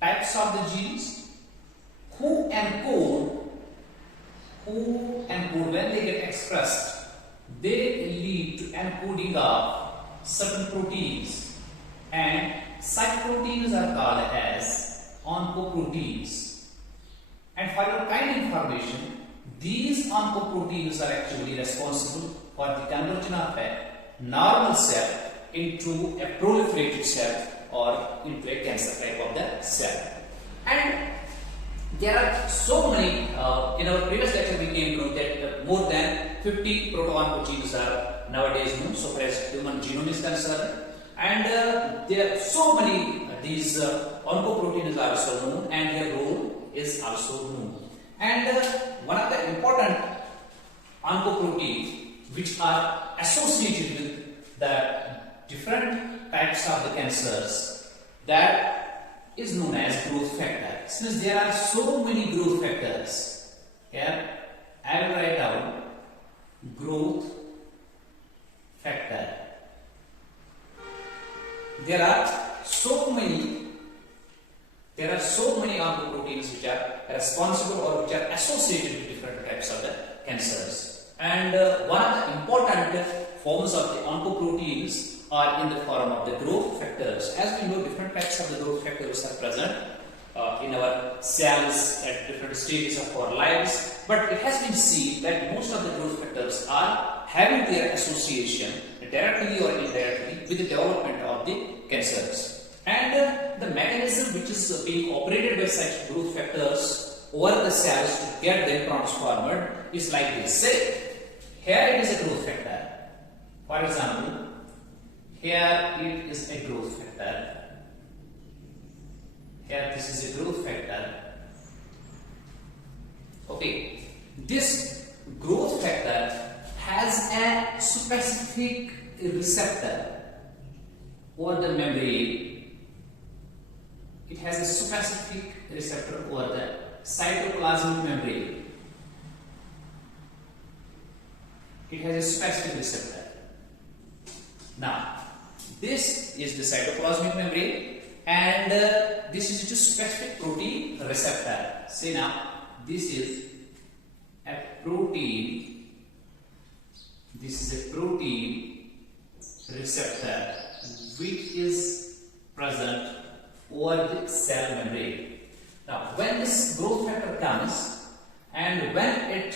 types of the genes who encode when they get expressed, they lead to encoding of certain proteins, and such proteins are called as oncoproteins. And for your kind information, these oncoproteins are actually responsible for the conversion of a normal cell into a proliferated cell or into a cancer type of the cell. And there are so many, in our previous lecture we came to know that more than 50 proto-oncogenes are nowadays known so far as human genome is concerned. And there are so many these oncoproteins are also known, and their role is also known. And one of the important oncoproteins which are associated with the different types of the cancers, that is known as growth factor. Since there are so many growth factors, here I will write down growth factor. There are so many oncoproteins which are responsible or which are associated with different types of the cancers. And one of the important forms of the oncoproteins are in the form of the growth factors. As we know, different types of the growth factors are present in our cells at different stages of our lives, but it has been seen that most of the growth factors are having their association directly or indirectly with the development of the cancers. And the mechanism which is being operated by such growth factors over the cells to get them transformed is like this. Say, here it is a growth factor. For example, here it is a growth factor. Here this is a growth factor. Okay, this growth factor has a specific receptor over the membrane. It has a specific receptor over the cytoplasmic membrane. It has a specific receptor. Now, this is the cytoplasmic membrane, and this is a specific protein receptor. See now, this is a protein. This is a protein receptor which is present over the cell membrane. Now, when this growth factor comes and when it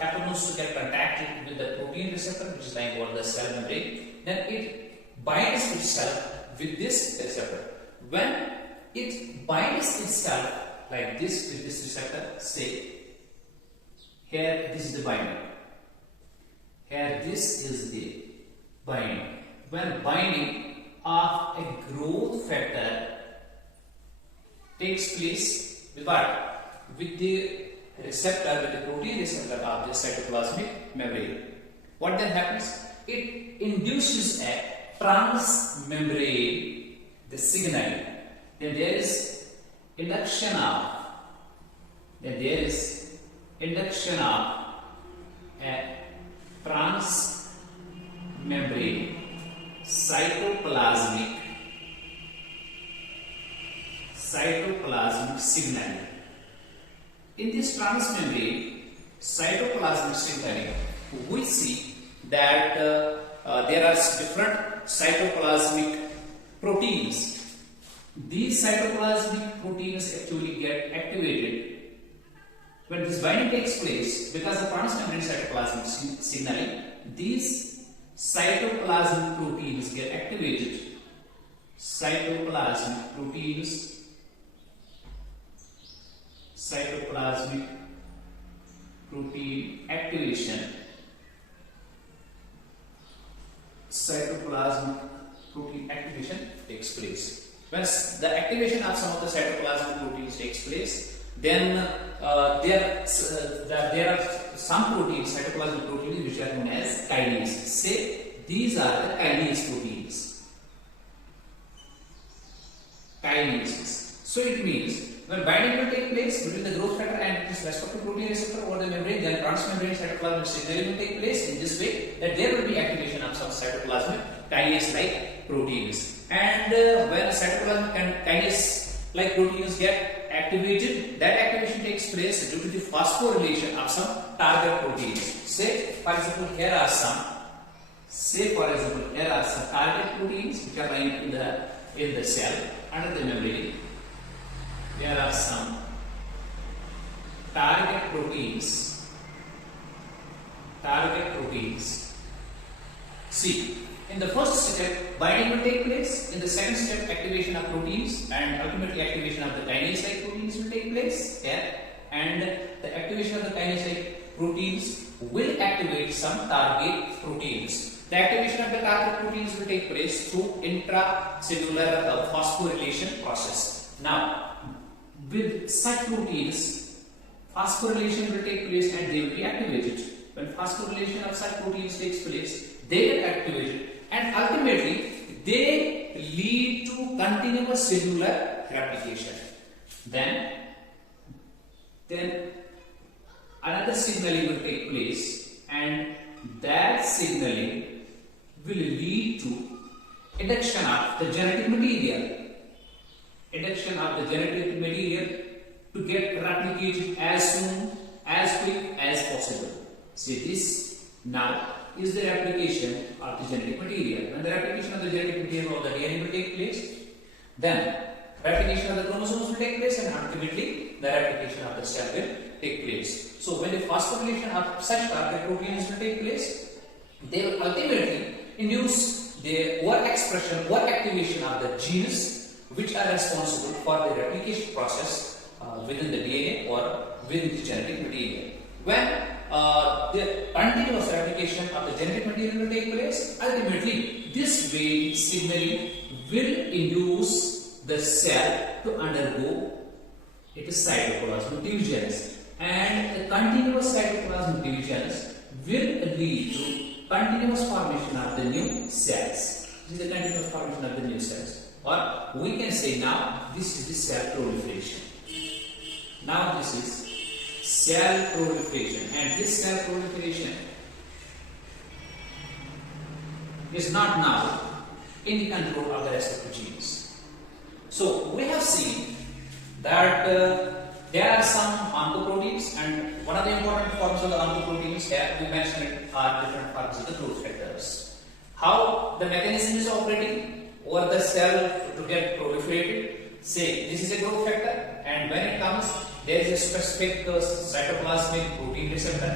happens to get contacted with the protein receptor which is lying over the cell membrane, then it binds itself with this receptor. When it binds itself like this with this receptor, say here this is the binding, here this is the binding. When binding of a growth factor takes place with what? With the receptor, with the protein receptor of the cytoplasmic membrane. What then happens? It induces a transmembrane the signal. Then there is induction of a transmembrane cytoplasmic signal. In this transmembrane cytoplasmic signaling, we see that there are different cytoplasmic proteins. These cytoplasmic proteins actually get activated when this binding takes place because of transmembrane cytoplasmic signaling. These cytoplasmic proteins get activated. Cytoplasmic protein activation. Cytoplasmic protein activation takes place. When the activation of some of the cytoplasmic proteins takes place, then there are some proteins, cytoplasmic proteins, which are known as kinases. Say these are the kinase proteins. Kinases. So it means when binding will take place between the growth factor and this respective protein receptor over the membrane, then transmembrane cytoplasmic signaling will take place in this way that there will be activation of some cytoplasmic kinase-like proteins. And when cytoplasmic kinase like proteins get activated. That activation takes place due to the phosphorylation of some target proteins. Say for example here are some target proteins which are lying in the cell under the membrane. There are some target proteins. See, in the first step, binding will take place. In the second step, activation of proteins and ultimately activation of the kinase-like proteins will take place. Yeah? And the activation of the kinase-like proteins will activate some target proteins. The activation of the target proteins will take place through intracellular phosphorylation process. Now, with such proteins, phosphorylation will take place and they will be activated. When phosphorylation of such proteins takes place, they get activated and ultimately they lead to continuous cellular replication. Then another signaling will take place and that signaling will lead to induction of the genetic material. To get replicated as soon, as quick as possible. See, this now is the replication of the genetic material. When the replication of the genetic material of the DNA will take place, then replication of the chromosomes will take place and ultimately the replication of the cell will take place. So when the phosphorylation of such target proteins will take place, they will ultimately induce the overactivation of the genes which are responsible for the replication process within the DNA or within the genetic material. When the continuous replication of the genetic material will take place, ultimately this way signaling will induce the cell to undergo its cytoplasmic divisions, and the continuous cytoplasmic divisions will lead to continuous formation of the new cells. This is the continuous formation of the new cells, or we can say now this is the cell proliferation. Now this is cell proliferation, and this cell proliferation is not now in the control of the rest of the genes. So we have seen that there are some oncoproteins, and one of the important forms of the oncoproteins here we mentioned are different forms of the growth factors. How the mechanism is operating over the cell to get proliferated. Say this is a growth factor, and when it comes, there is a specific cytoplasmic protein receptor.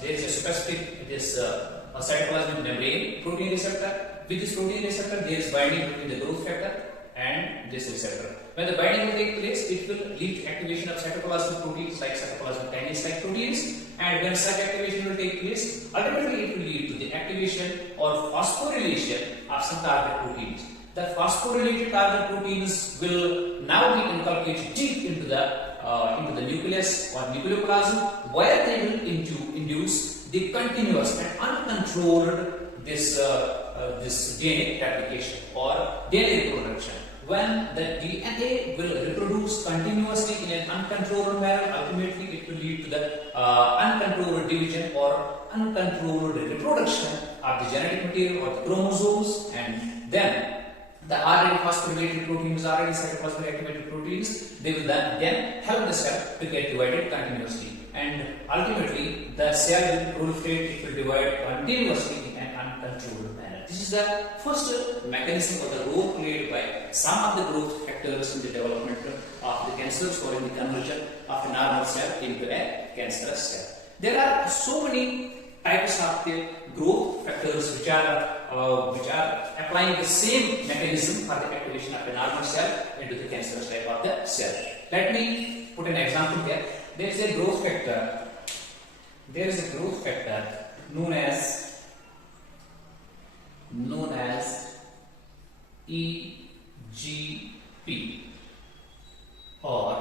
There is a specific cytoplasmic membrane protein receptor. With this protein receptor, there is binding between the growth factor and this receptor. When the binding will take place, it will lead to activation of cytoplasmic proteins like cytoplasmic kinase-like proteins. And when such activation will take place, ultimately it will lead to the activation or phosphorylation of some target proteins. The phosphorylated target proteins will now be inculcated deep into the nucleus or nucleoplasm, where they will induce the continuous and uncontrolled this DNA replication or DNA reproduction. When the DNA will reproduce continuously in an uncontrolled manner, ultimately it will lead to the uncontrolled division or uncontrolled reproduction of the genetic material or the chromosomes, and then the already phosphorylated proteins, already cytoplasmic activated proteins, they will then help the cell to get divided continuously, and ultimately the cell will proliferate, it will divide continuously in an uncontrolled manner. This is the first mechanism or the role played by some of the growth factors in the development of the cancers or in the conversion of a normal cell into a cancerous cell. There are so many types of the growth factors which are applying the same mechanism for the activation of a normal cell into the cancerous type of the cell. Let me put an example here. There is a growth factor. Known as EGP or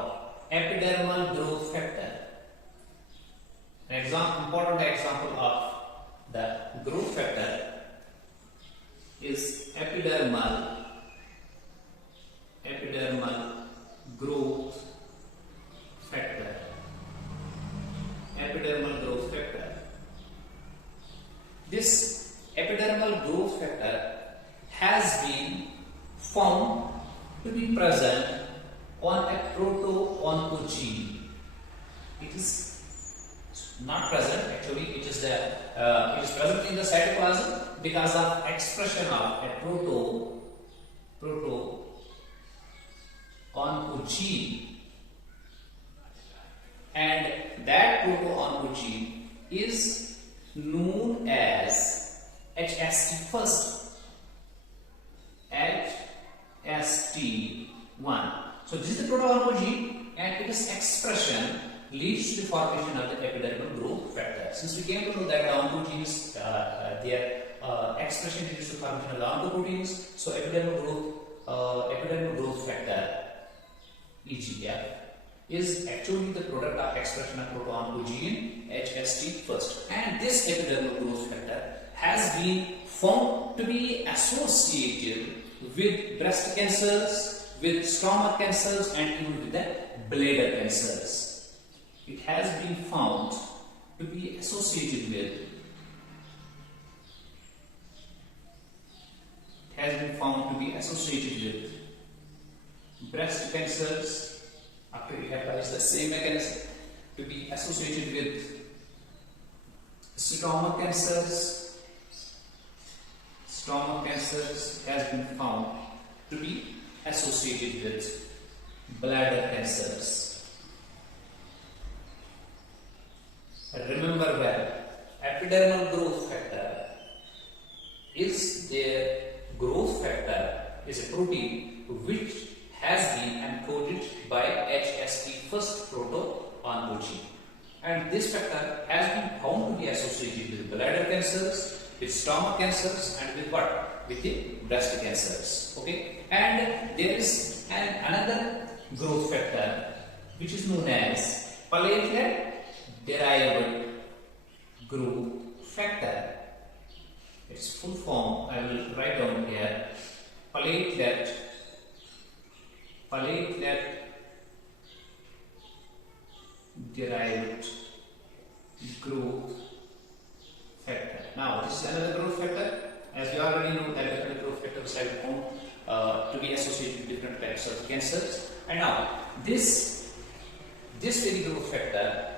epidermal growth factor. An important example of the growth factor is epidermal growth factor. This epidermal growth factor has been found to be present on a proto-oncogene. It is not present. Actually, it is present in the cytoplasm because of expression of a proto-oncogene, and that proto-oncogene is known as HST first. HST1. So this is the proto-oncogene, and its expression leads to the formation of the epidermal growth factor. Since we came to know that the oncogenes, their expression leads to the formation of the oncoproteins, so epidermal growth factor (EGF) is actually the product of expression of proto-oncogene HST first, and this epidermal growth factor has been found to be associated with breast cancers, with stomach cancers, and even with the bladder cancers. It has been found to be associated with breast cancers. After it applies the same mechanism to be associated with stomach cancers. Stomach cancers has been found to be associated with bladder cancers. Remember well, epidermal growth factor is a protein which has been encoded by HST first proto-oncogene, and this factor has been found to be associated with bladder cancers, with stomach cancers, and with what? With the breast cancers. Okay, and there is another growth factor which is known as platelet-derived growth factor. Its full form I will write down here: platelet-derived growth factor. Now, this is another growth factor. As we already know that different growth factors have been found to be associated with different types of cancers. And now, this very growth factor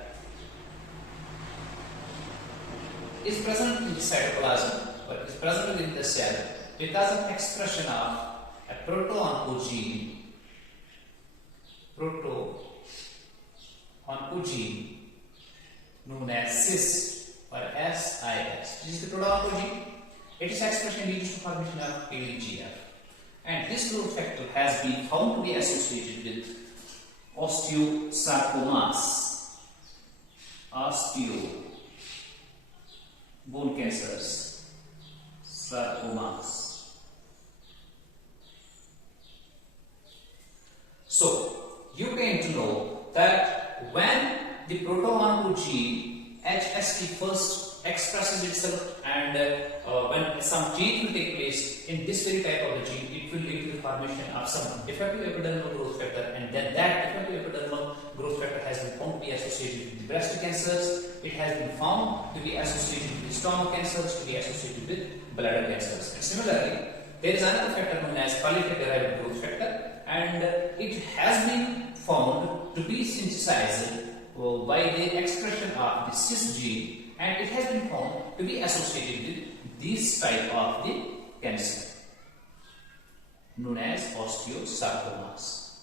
is present in the cytoplasm, but is present within the cell because of expression of a proto-oncogene known as CIS or SIS. This is the proto-oncogene. Its expression leads to formation of EGF, and this growth factor has been found to be associated with bone cancers, sarcomas. So you came to know that when the proto-oncogene HST first expresses itself, and when some change will take place in this very type of the gene, it will lead to the formation of some defective epidermal growth factor, and then that defective epidermal growth factor has been found to be associated with the breast cancers. It has been found to be associated with stomach cancers, to be associated with bladder cancers. And similarly, there is another factor known as platelet-derived growth factor, and it has been found to be synthesized by the expression of the CIS gene, and it has been found to be associated with this type of the cancer known as osteosarcomas.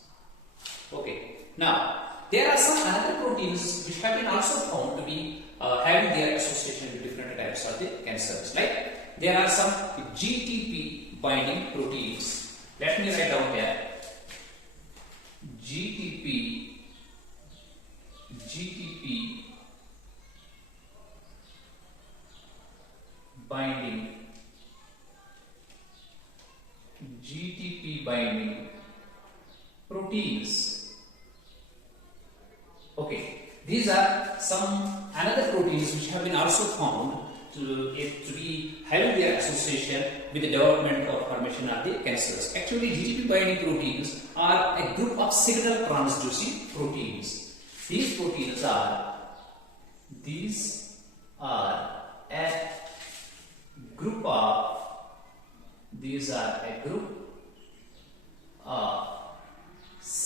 Okay, now there are some other proteins which have been also found to be having their association with different types of the cancers. Like there are some GTP binding proteins. Let me write down here: GTP binding proteins. Okay, these are some another proteins which have been also found to be having their association with the development or formation of the cancers. Actually, GTP binding proteins are a group of signal transducing proteins. These proteins are a group of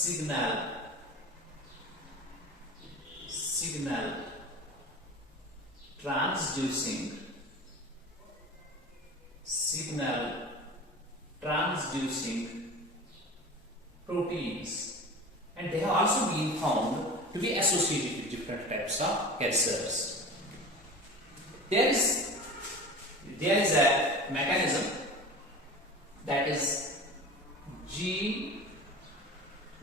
signal transducing proteins, and they have also been found to be associated with different types of cancers. There is a mechanism, that is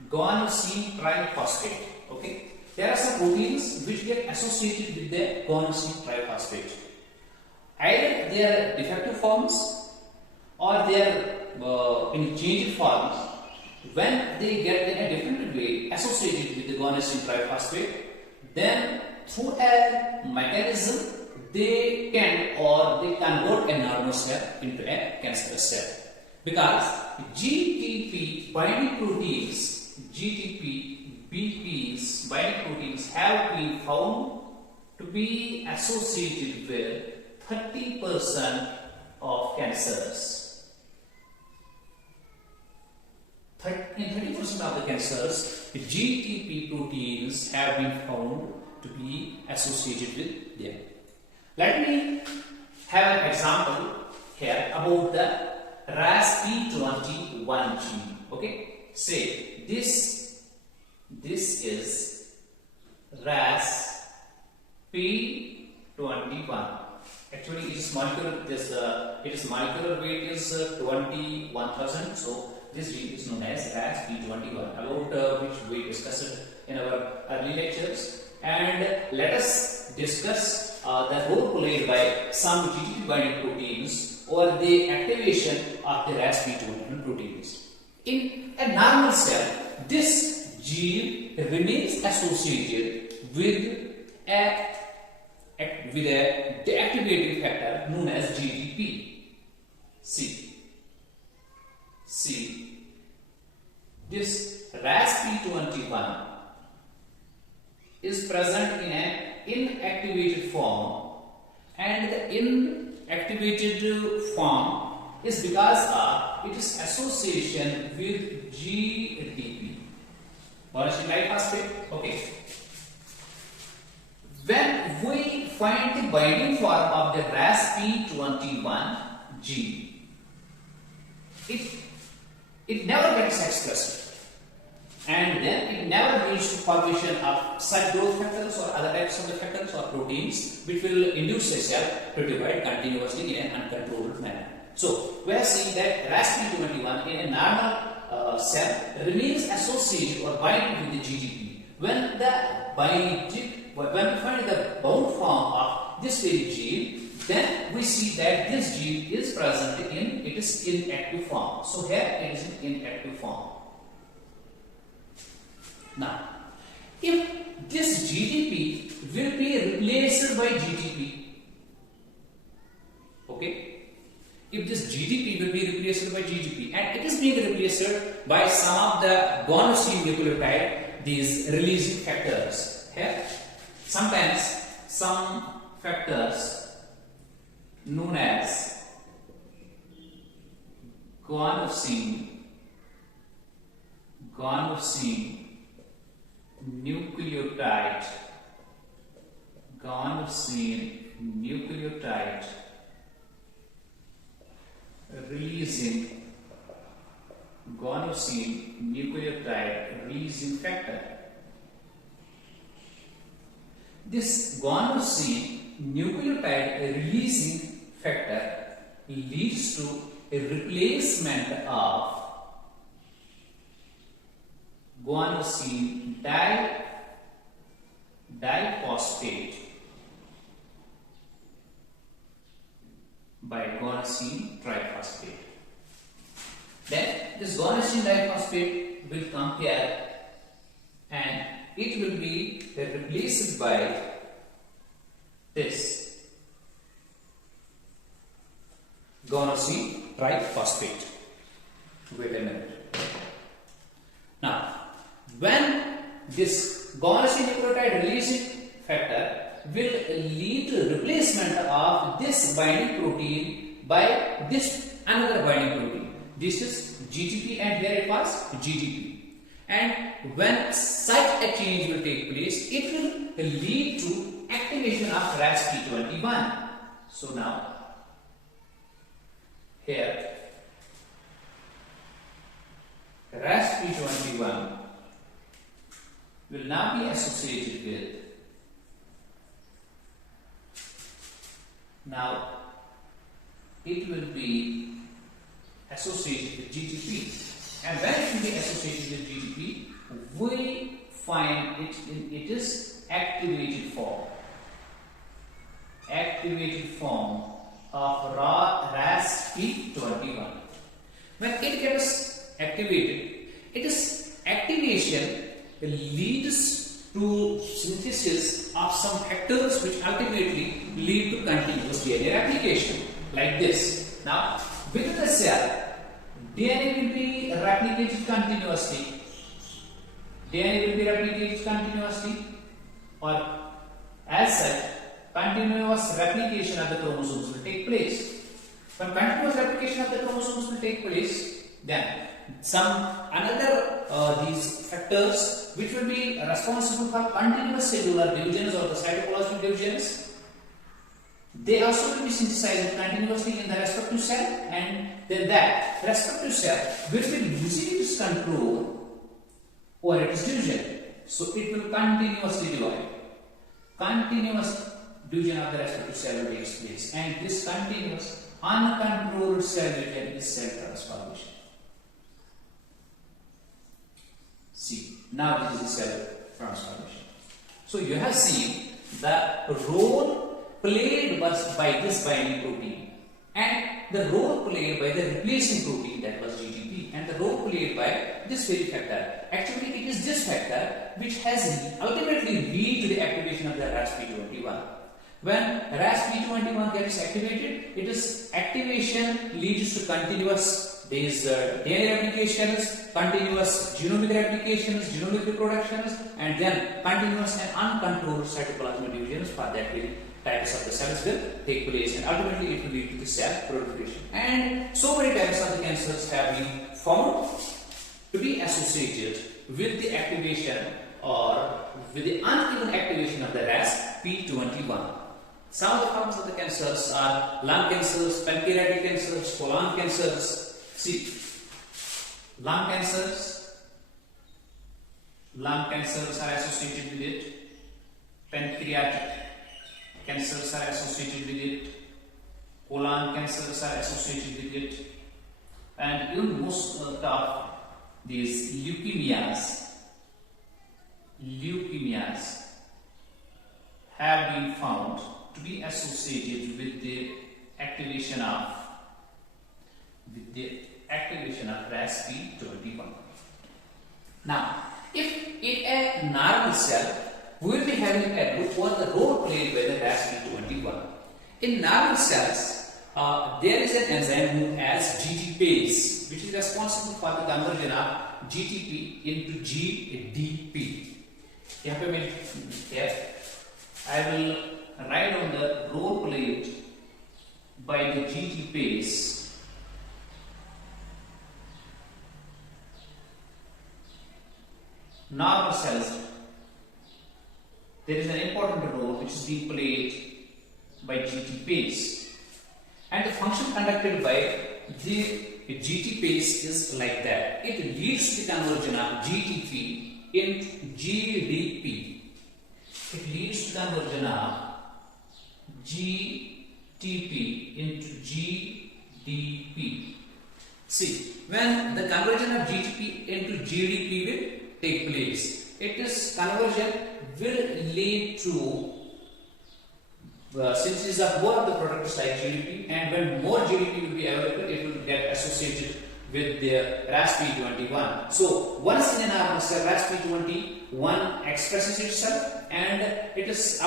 guanosine triphosphate. Okay, there are some proteins which get associated with the guanosine triphosphate. Either they are defective forms or they are in changed forms. When they get in a different way associated with the guanosine triphosphate, then through a mechanism they convert a normal cell into a cancerous cell, because GTP binding proteins, GTP-BPs binding proteins have been found to be associated with 30% of cancers. In 30% of the cancers, the GTP proteins have been found to be associated with them. Let me have an example here about the RASP21 gene. Okay, say this is RASP21. Actually, its molecular weight is 21,000. So this gene is known as RASP21, about which we discussed in our early lectures. And let us discuss the role played by some GTP binding proteins or the activation of the RASP21 proteins. In a normal cell, this gene remains associated with a deactivating factor known as GDP. See, this RASP21 is present in an inactivated form, and the inactivated form is because of its association with GDP, guanosine triphosphate. Okay. When we find the binding form of the RASP21 gene, it never gets expressed, and then it never leads to formation of such growth factors or other types of the factors or proteins which will induce a cell to divide continuously in an uncontrolled manner. So we are seeing that RASP21 in a normal cell remains associated or binding with the GDP. When we find the bound form of this very gene, then we see that this gene is present in its inactive form. So here it is in inactive form. Now, if this GDP will be replaced by GTP, okay? If this GDP will be replaced by GDP, and it is being replaced by some of the guanosine nucleotide, these releasing factors. Here, sometimes some factors known as guanosine nucleotide releasing factor. This guanosine nucleotide releasing factor leads to a replacement of guanosine diphosphate by guanosine triphosphate. Then this guanosine diphosphate will come here and it will be replaced by this guanosine triphosphate. Wait a minute. Now, when this guanosine nucleotide releasing factor will lead to replacement of this binding protein by this another binding protein. This is GTP and here it was GDP. And when such a change will take place, it will lead to activation of RASP21. So now, here, RASP21 will now be associated with, now it will be associated with GTP, and when it will be associated with GTP, we find it in its activated form of RASP21. When it gets activated, its activation leads to synthesis of some factors which ultimately lead to continuous DNA replication, like this. Now, within the cell, DNA will be replicated continuously. Or as such, continuous replication of the chromosomes will take place. When continuous replication of the chromosomes will take place, then some another these factors which will be responsible for continuous cellular divisions or the cytoplasmic divisions, they also will be synthesized continuously in the respective cell, and then that respective cell will be losing its control over its division. So it will continuously divide. Continuous division of the respective cell will take place, and this continuous uncontrolled cell division is cell transformation. See, now this is the cell transformation. So you have seen the role played by this binding protein and the role played by the replacing protein, that was GTP, and the role played by this very factor. Actually, it is this factor which has ultimately lead to the activation of the RASP21. When RASP21 gets activated, its activation leads to continuous DNA replications, continuous genomic replications, genomic reproductions, and then continuous and uncontrolled cytoplasmic divisions for that very types of the cells will take place, and ultimately it will lead to the cell proliferation. And so many types of the cancers have been found to be associated with the activation or with the uneven activation of the RASP21. Some of the forms of the cancers are lung cancers, pancreatic cancers, colon cancers. See, lung cancers are associated with it. Pancreatic cancers are associated with it. Colon cancers are associated with it. And even most of these leukemias have been found to be associated with the activation of RASP21. Now, if in a normal cell we will be having a look on the role played by the RASP21. In normal cells, there is an enzyme known as GTPase, which is responsible for the conversion of GTP into GDP. Here I will write on the role played by the GTPase. Normal cells, there is an important role which is being played by GTPase, and the function conducted by the GTPase is like that. It leads to the conversion of GTP into GDP. It leads to conversion of GTP into GDP. See, when the conversion of GTP into GDP will take place, its conversion will lead to synthesis of more of the products like GDP, and when more GDP will be available, it will get associated with the RASP21. So once in an normal cell, RASP21 expresses itself, and it is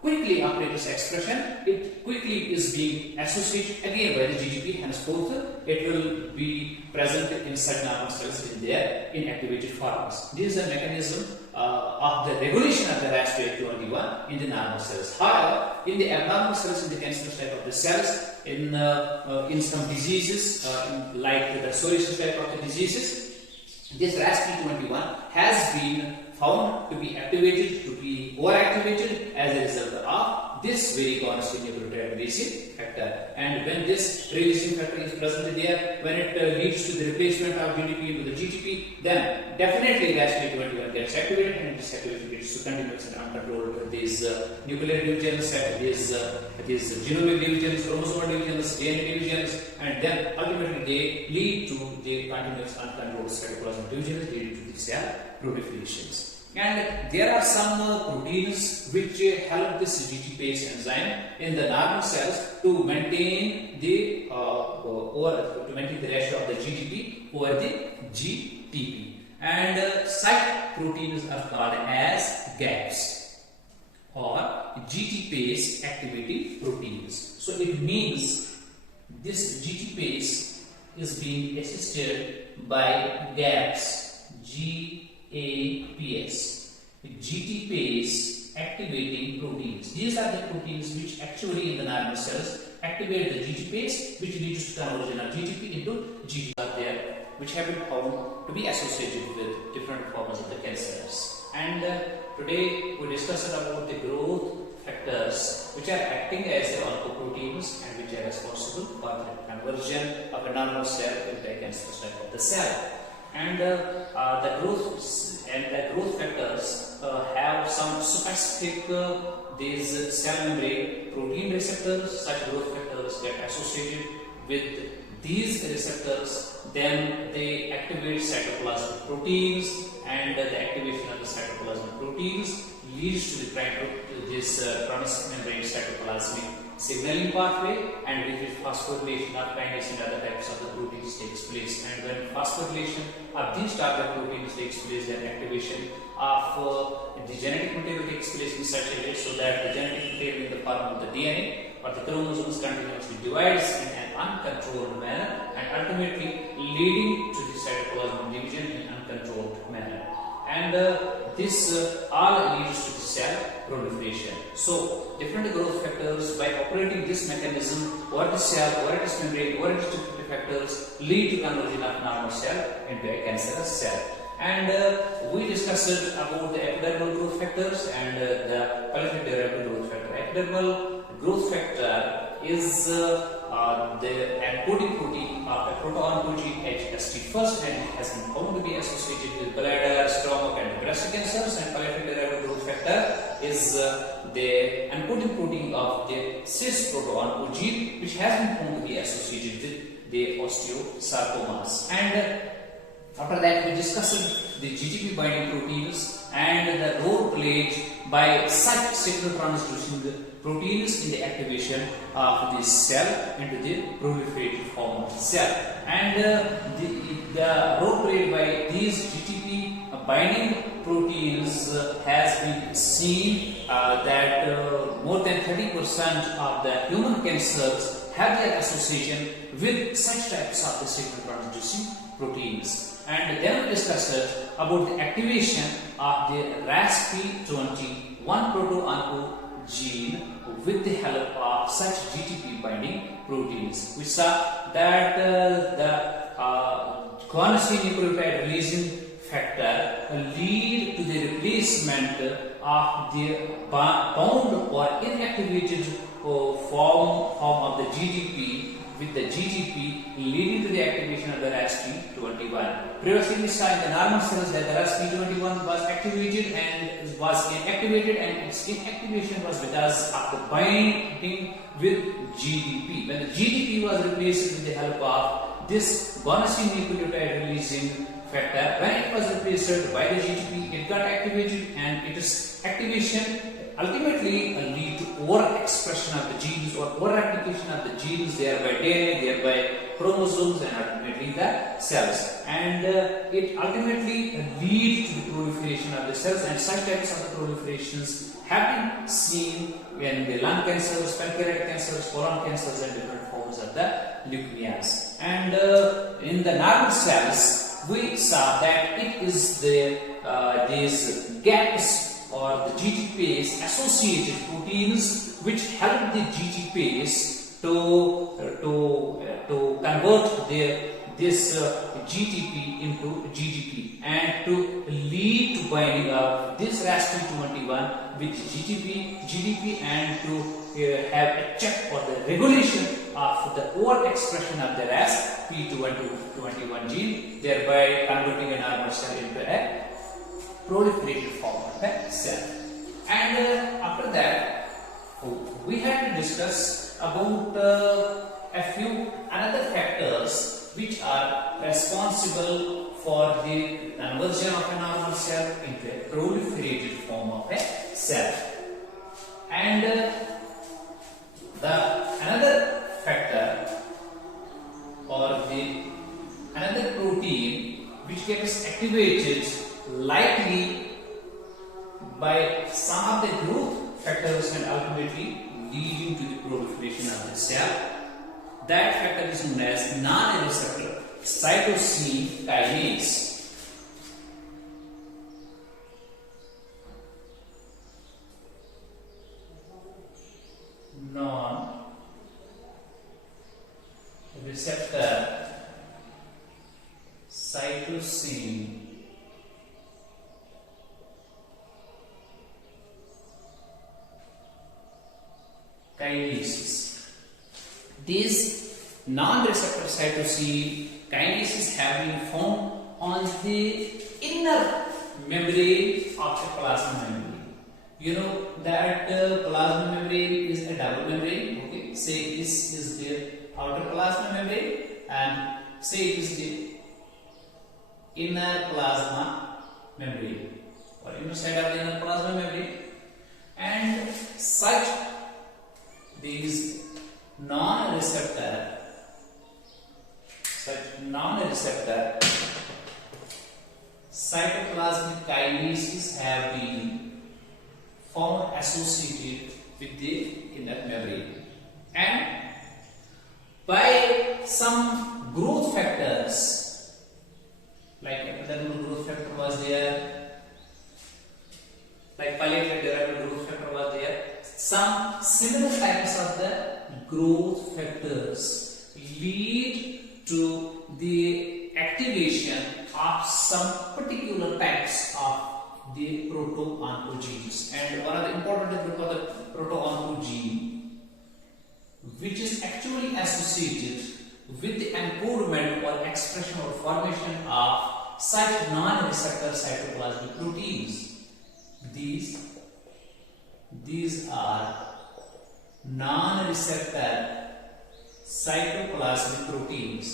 quickly after its expression, it quickly is being associated again by the GDP, henceforth it will be present in such normal cells in their inactivated forms. This is a mechanism of the regulation of the RASP21 in the normal cells. However, in the abnormal cells, in the cancerous type of the cells, in some diseases like the psoriasis type of the diseases, this RASP21 has been found to be activated, to be overactivated as a result of this very cornerstone nucleotide releasing factor. And when this releasing factor is present there, when it leads to the replacement of GDP into the GTP, then definitely the ST21 gets activated, and this activation gets to continuous and uncontrolled. These nuclear divisions, these genomic divisions, chromosomal divisions, DNA divisions, and then ultimately they lead to the continuous uncontrolled cytoplasmic divisions leading to the cell proliferations. And there are some proteins which help this GTPase enzyme in the normal cells to maintain the ratio of the GTP over the GTP. And such proteins are called as GAPs, or GTPase activating proteins. So it means this GTPase is being assisted by GAPs, GTPase activating proteins. These are the proteins which actually in the normal cells activate the GTPase, which leads to conversion of GTP into GTP are there, which have been found to be associated with different forms of the cancers. And today we discussed about the growth factors which are acting as the oncoproteins and which are responsible for the conversion of a normal cell into a cancerous type of the cell. And the growth factors have some specific these cell membrane protein receptors. Such growth factors get associated with these receptors, then they activate cytoplasmic proteins, and the activation of the cytoplasmic proteins leads to the transmembrane cytoplasmic signaling pathway, and with which phosphorylation of kinase and other types of the proteins takes place. And when phosphorylation of these target proteins takes place, then activation of the genetic material takes place in such a way so that the genetic material in the form of the DNA or the chromosomes continuously divides in an uncontrolled manner, and ultimately leading to the cytoplasmic division in uncontrolled manner. And this all leads to the cell proliferation. So different growth factors, by operating this mechanism over the cell, over its membrane, over its different factors, lead to conversion of normal cell into a cancerous cell. And we discussed about the epidermal growth factors and the prolific derived growth factor. Epidermal growth factor is the encoding protein of a proto-oncogene HST first, and it has been found to be associated with bladder, stomach, and breast cancers. And prolific derived growth factor is the encoding protein of the cis proto-oncogene, which has been found to be associated with the osteosarcomas. And after that, we discussed the GTP binding proteins and the role played by such signal transducing proteins in the activation of the cell into the proliferative form of the cell. And the role played by these GTP binding proteins has been seen that more than 30% of the human cancers have their association with such types of the signal transducing proteins. And then we discussed about the activation of the RASP21 proto-oncogene with the help of such GTP binding proteins. We saw that the guanosine nucleotide releasing factor lead to the replacement of the bound or inactivated form of the GTP with the GTP, leading to the activation of the RASP21. Previously we saw in the normal cells that the RASP21 was activated and was inactivated, and its inactivation was because of the binding with GDP. When the GDP was replaced with the help of this guanosine nucleotide releasing factor, when it was replaced by the GTP, it got activated, and its activation ultimately lead to overexpression of the genes or overreplication of the genes, thereby DNA, thereby chromosomes, and ultimately the cells. And it ultimately leads to the proliferation of the cells, and such types of the proliferations have been seen in the lung cancers, pancreatic cancers, colon cancers, and different forms of the leukemias. And in the normal cells, we saw that it is these gaps or the GTPase associated proteins which help the GTPase to convert this GTP into GGP and to lead to binding of this Ras221 with GDP and to have a check for the regulation of the overexpression of the Ras221 gene, thereby converting a normal cell into a proliferated form of a cell. And after that, we have to discuss about a few another factors which are responsible for the conversion of a normal cell into a proliferated form of a cell. And the another factor or the another protein which gets activated likely by some of the growth factors and ultimately leading to the proliferation of the cell. That factor is known as non-receptor cytosine kinase. Non-receptor cytosine kinases. These non-receptor cytosine kinases have been found on the inner membrane of the plasma membrane. You know that plasma membrane is a double membrane. Okay, say this is the outer plasma membrane and say it is the inner plasma membrane or inner side of the inner plasma membrane, and such these non-receptor cytoplasmic kinases have been found associated with the inner membrane, and by some growth factors like epidermal growth factor was there, like polypeptide growth factor was there. Some similar types of the growth factors lead to the activation of some particular types of the proto-oncogenes, and one of the important group of the proto-oncogene which is actually associated with the encodement or expression or formation of such non-receptor cytoplasmic proteins. These are non-receptor cytoplasmic proteins,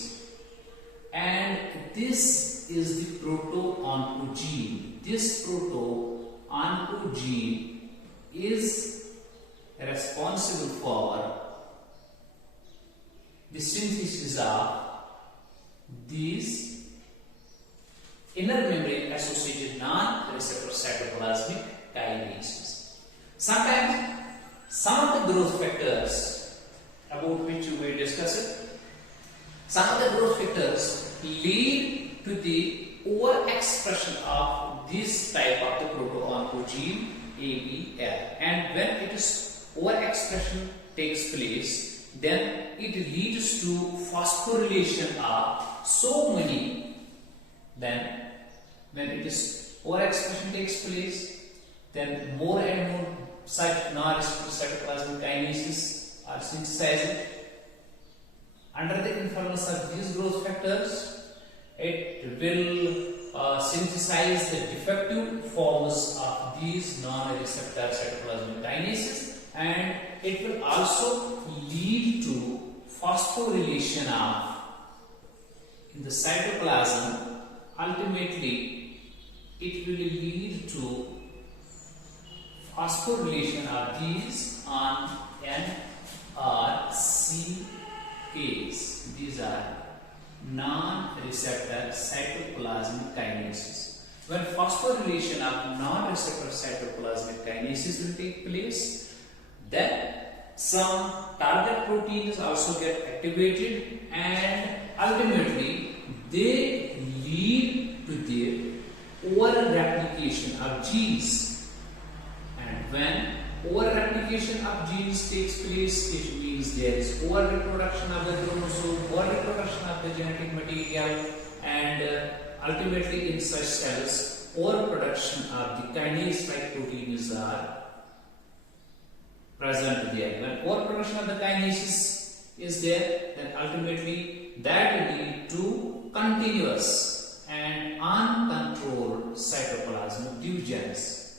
and this is the proto-oncogene. This proto-oncogene is responsible for the synthesis of these inner membrane associated non-receptor cytoplasmic kinases. Sometimes some of the growth factors about which we will discuss it, some of the growth factors lead to the overexpression of this type of the proto-oncogene ABL, and when it is overexpression takes place, then it leads to phosphorylation of so many. Then when it is overexpression takes place, then more and more such non-receptor cytoplasmic kinases are synthesized. Under the influence of these growth factors, it will synthesize the defective forms of these non-receptor cytoplasmic kinases, and it will also lead to phosphorylation of in the cytoplasm. Ultimately, it will lead to phosphorylation of these on NRCase. These are non-receptor cytoplasmic kinases. When phosphorylation of non-receptor cytoplasmic kinases will take place, then some target proteins also get activated, and ultimately they lead to the over replication of genes. And when over-replication of genes takes place, it means there is over-reproduction of the chromosome, over-reproduction of the genetic material, and ultimately in such cells, overproduction of the kinase-like proteins are present there. When overproduction of the kinases is there, then ultimately that will lead to continuous and uncontrolled cytoplasmic divisions.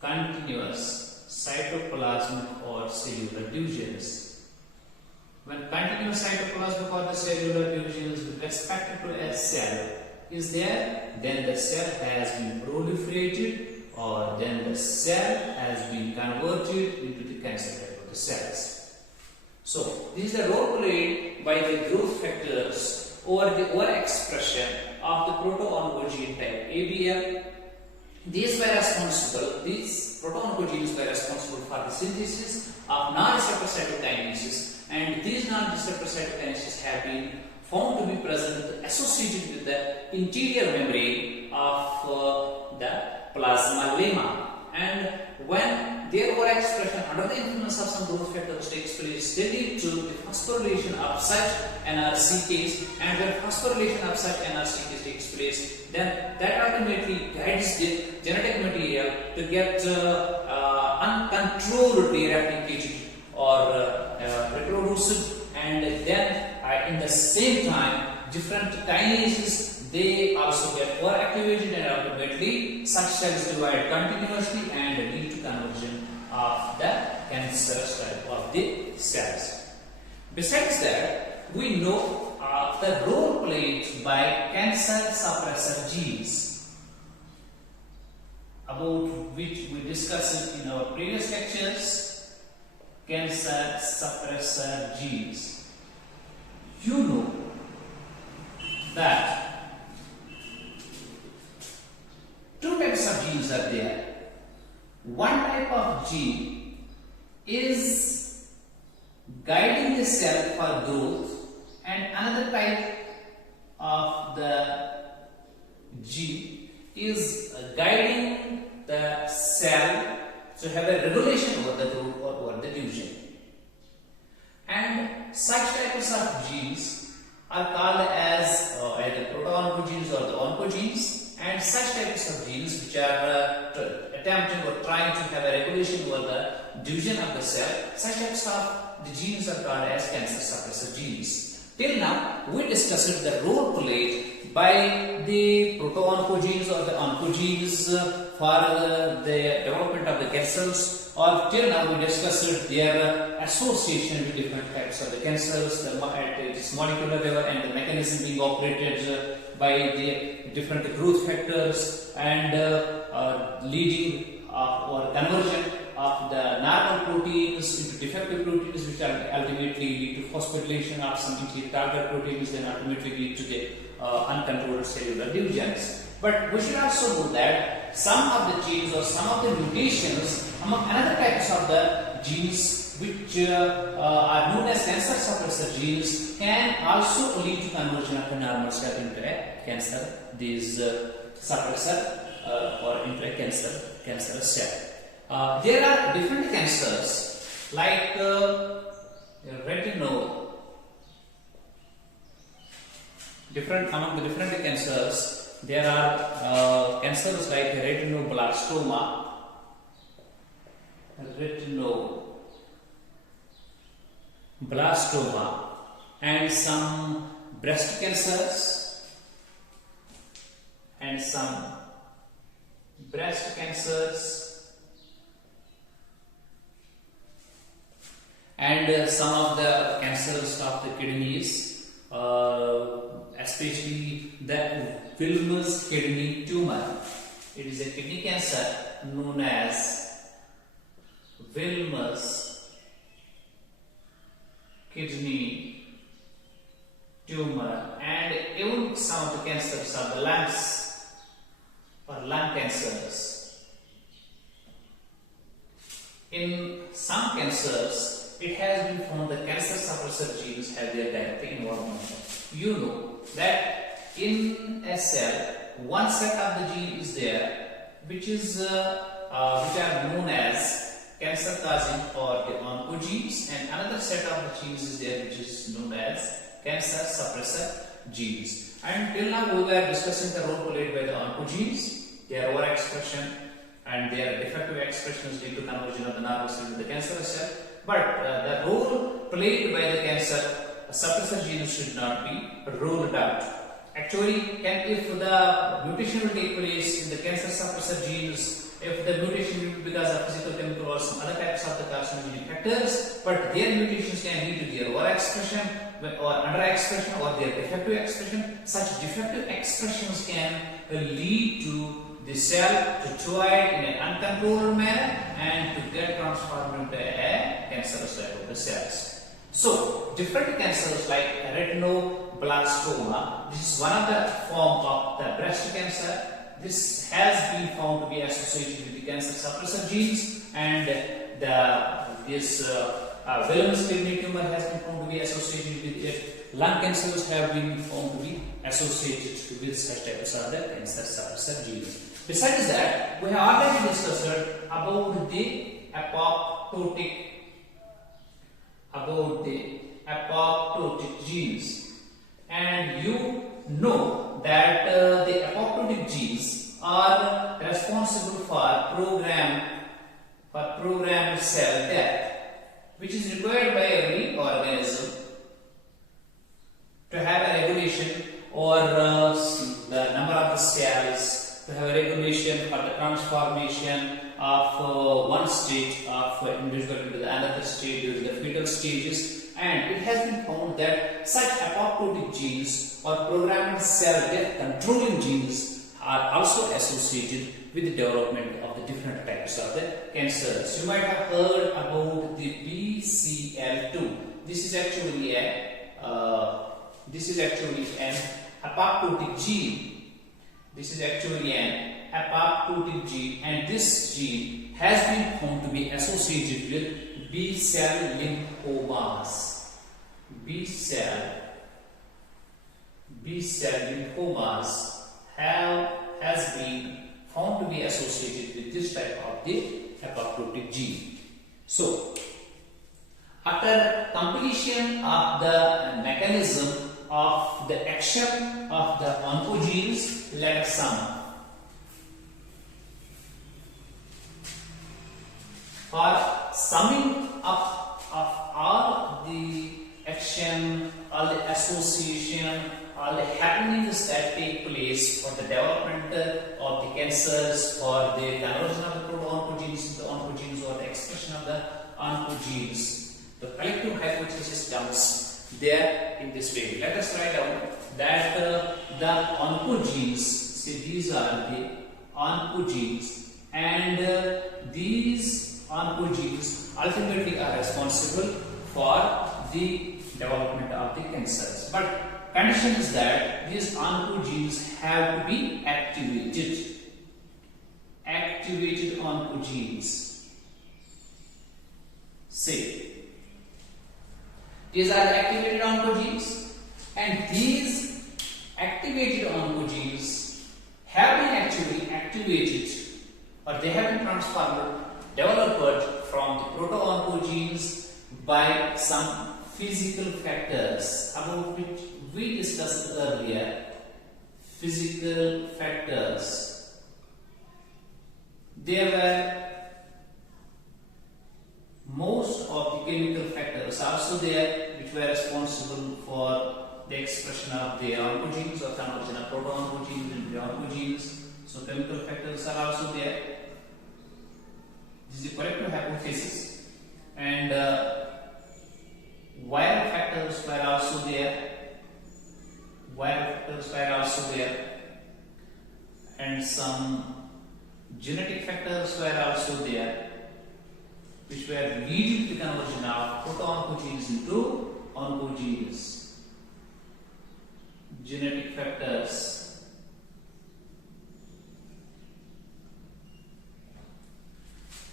Continuous cytoplasmic or cellular divisions. When continuous cytoplasmic or the cellular divisions with respect to a cell is there, then the cell has been proliferated, or then the cell has been converted into the cancer type of the cells. So, this is the role played by the growth factors over the overexpression of the proto-oncogene type ABL. These proto-oncogenes were responsible for the synthesis of non-receptor cytokinases, and these non-receptor cytokinases have been found to be present associated with the interior membrane of the plasma lemma. And when their overexpression under the influence of some growth factors takes place, they lead to the phosphorylation of such NRCKs, and when phosphorylation of such NRCKs takes place, then that ultimately guides the genetic material to get uncontrollably replicated or reproduced, and then in the same time different kinases they also get overactivated, and ultimately such cells divide continuously and lead to conversion of the cancerous type of the cells. Besides that, we know the role played by cancer suppressor genes, about which we discussed in our previous lectures. Cancer suppressor genes. You know that two types of genes are there. One type of gene is guiding the cell for growth, and another type of the gene is guiding the cell to have a regulation over the growth or over the division. And such types of genes are called as either proto-oncogenes or the oncogenes, and such types of genes which are attempting or trying to have a regulation over the division of the cell, such types of the genes are called as cancer suppressor genes. Till now, we discussed the role played by the proto-oncogenes or the oncogenes for the development of the cancers, or till now we discussed their association with different types of the cancers, at its molecular level, and the mechanism being operated by the different growth factors, and leading or conversion of the normal proteins into defective proteins, which ultimately lead to phosphorylation of some target proteins, then ultimately lead to the uncontrolled cellular divisions. But we should also know that some of the genes or some of the mutations among another types of the genes which are known as cancer suppressor genes can also lead to conversion of a normal cell into a cancer, these suppressor or into a cancerous cell. There are different cancers like among the different cancers, there are cancers like retinoblastoma, and some breast cancers, and some some of the cancers of the kidneys, especially the Wilms kidney tumor. It is a kidney cancer known as Wilms kidney tumor, and even some of the cancers of the lungs or lung cancers. In some cancers, it has been found that cancer suppressor genes have their direct involvement. You know that in a cell, one set of the gene is there which are known as cancer causing or the oncogenes, and another set of the genes is there which is known as cancer suppressor genes. And till now we were discussing the role played by the oncogenes, their overexpression and their defective expression is due to conversion of the nervous cell to the cancerous cell. But the role played by the cancer suppressor genes should not be ruled out. Actually, if the mutation will take place in the cancer suppressor genes, if the mutation will be because of physical, chemical or some other types of the carcinogenic factors, but their mutations can lead to their overexpression or underexpression or their defective expression. Such defective expressions can lead to the cell to divide in an uncontrolled manner and to get transformed into a cancerous type of the cells. So, different cancers like retinoblastoma, this is one of the form of the breast cancer. This has been found to be associated with the cancer suppressor genes, and this Williams kidney tumor has been found to be associated with it. Lung cancers have been found to be associated with such types of the cancer suppressor genes. Besides that, we have already discussed about the apoptotic genes, and you know that the apoptotic genes are responsible for programmed cell death, which is required by every organism to have a regulation or the number of the cells, to have a regulation for the transformation of one state of individual into the another state during the fetal stages. And it has been found that such apoptotic genes or programmed cell death controlling genes are also associated with the development of the different types of the cancers. You might have heard about the BCL2. This is actually an apoptotic gene. This is actually an apoptotic gene, and this gene has been found to be associated with B cell lymphomas. B cell lymphomas has been found to be associated with this type of the apoptotic gene. So, after completion of the mechanism of the action of the oncogenes, let us sum. For summing up of all the action, all the association, all the happenings that take place for the development of the cancers, for the conversion of the proto-oncogenes into oncogenes or the expression of the oncogenes, the collective hypothesis comes there in this way. Let us write down that the oncogenes, say these are the oncogenes, and these oncogenes ultimately are responsible for the development of the cancers. But condition is that these oncogenes have to be activated. Activated oncogenes. Say, these are the activated oncogenes, and these activated oncogenes have been actually activated, or they have been transformed, developed from the proto-oncogenes by some physical factors about which we discussed earlier. Physical factors. There were most of the chemical factors also there which were responsible for the expression of the oncogenes or conversion of proto-oncogenes into the oncogenes. So chemical factors are also there. This is the corrective hypothesis. And viral factors were also there. And some genetic factors were also there, which were leading to the conversion of proto-oncogenes into oncogenes. Genetic factors.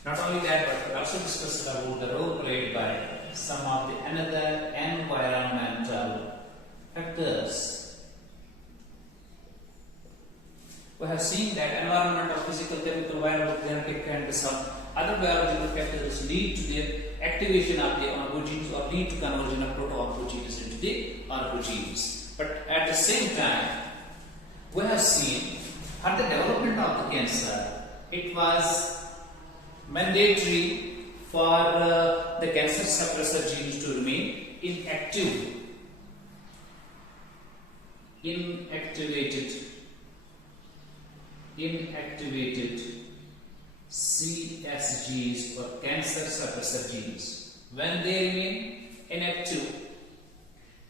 Not only that, but we also discussed about the role played by some of the another environmental factors. We have seen that environmental, physical, chemical chemical, viral, genetic, and some other biological factors lead to the activation of the oncogenes or lead to conversion of proto-oncogenes into the oncogenes. But at the same time, we have seen for the development of the cancer, it was mandatory for the cancer suppressor genes to remain inactivated CSGs or cancer suppressor genes. When they remain inactive,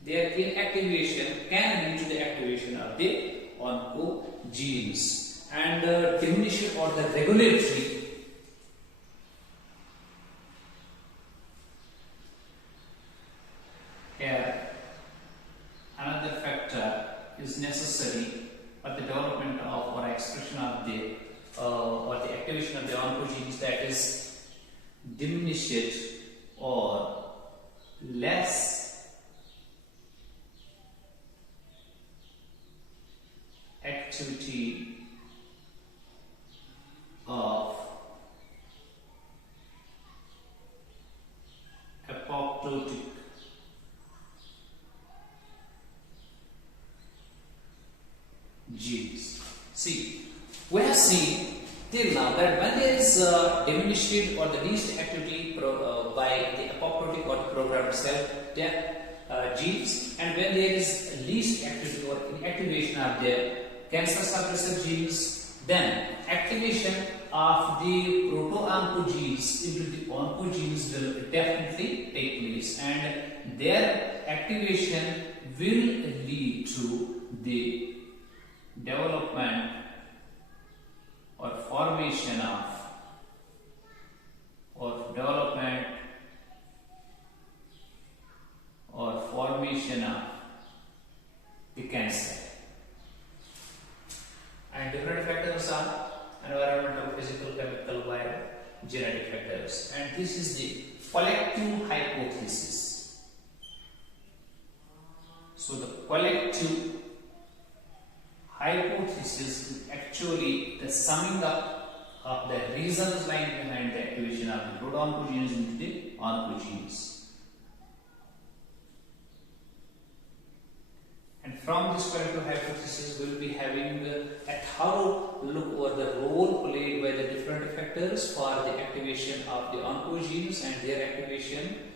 their inactivation can lead to the activation of the oncogenes and diminution or the regulatory here. Another factor is necessary for the development of or expression of the or the activation of the oncogenes, that is diminished or less activity of apoptotic genes. See, we have seen till now that when there is diminished or the least activity by the apoptotic or the programmed cell death genes, and when there is least activity or inactivation of the cancer suppressor genes, then activation of the proto-oncogenes into the oncogenes will definitely take place, and their activation will lead to the development or formation of the cancer. And different factors are environmental, physical, chemical, viral, genetic factors. And this is the collective hypothesis. So the collective hypothesis is actually the summing up of the reasons lying behind the activation of the proto-oncogenes into the oncogenes. And from this collective hypothesis, we will be having a thorough look over the role played by the different factors for the activation of the oncogenes and their activation